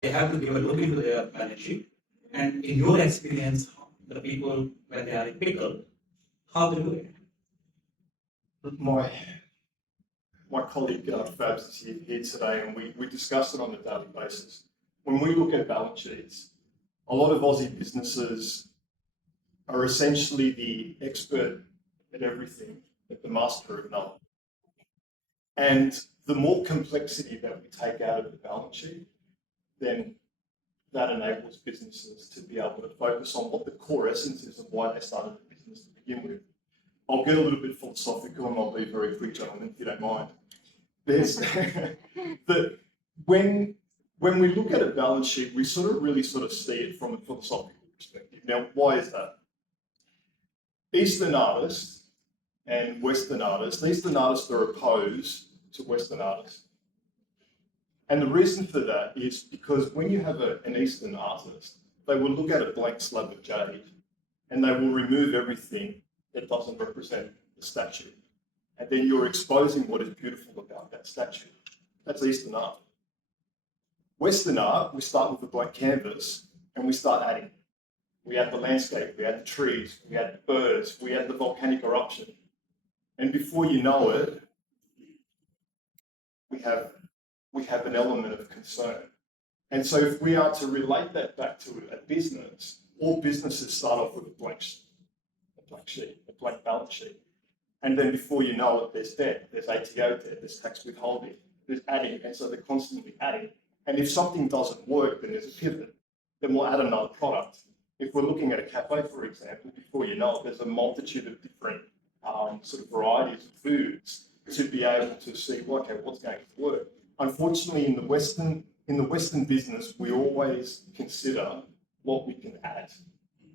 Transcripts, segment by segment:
they have to give a look into their balance sheet. And in your experience, the people when they are in pickle, how they do it? My colleague Fabs is here today, and we discuss it on a daily basis. When we look at balance sheets, a lot of Aussie businesses are essentially the expert at everything, at the master of none. And the more complexity that we take out of the balance sheet, then that enables businesses to be able to focus on what the core essence is of why they started the business to begin with. I'll get a little bit philosophical and I'll be very quick, gentlemen, if you don't mind. There's that when we look at a balance sheet, we really see it from a philosophical perspective. Now, why is that? Eastern artists and Western artists, Eastern artists are opposed to Western artists. And the reason for that is because when you have an Eastern artist, they will look at a blank slab of jade and they will remove everything that doesn't represent the statue. And then you're exposing what is beautiful about that statue. That's Eastern art. Western art, we start with a blank canvas and we start adding. We add the landscape, we add the trees, we add the birds, we add the volcanic eruption. And before you know it, we have an element of concern. And so if we are to relate that back to a business, all businesses start off with a blank sheet, a blank balance sheet. And then before you know it, there's debt, there's ATO debt, there's tax withholding, there's adding, and so they're constantly adding. And if something doesn't work, then there's a pivot. Then we'll add another product. If we're looking at a cafe, for example, before you know it, there's a multitude of different varieties of foods to be able to see, well, okay, what's going to work. Unfortunately, in the Western business, we always consider what we can add.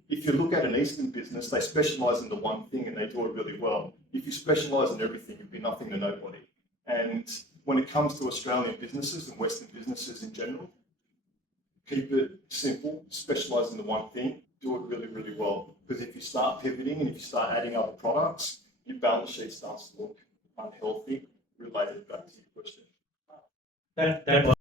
If you look at an Eastern business, they specialize in the one thing and they do it really well. If you specialize in everything, you'd be nothing to nobody. And when it comes to Australian businesses and Western businesses in general, keep it simple, specialize in the one thing, do it really, really well. Because if you start pivoting and if you start adding other products, your balance sheet starts to look unhealthy, related back to your question. That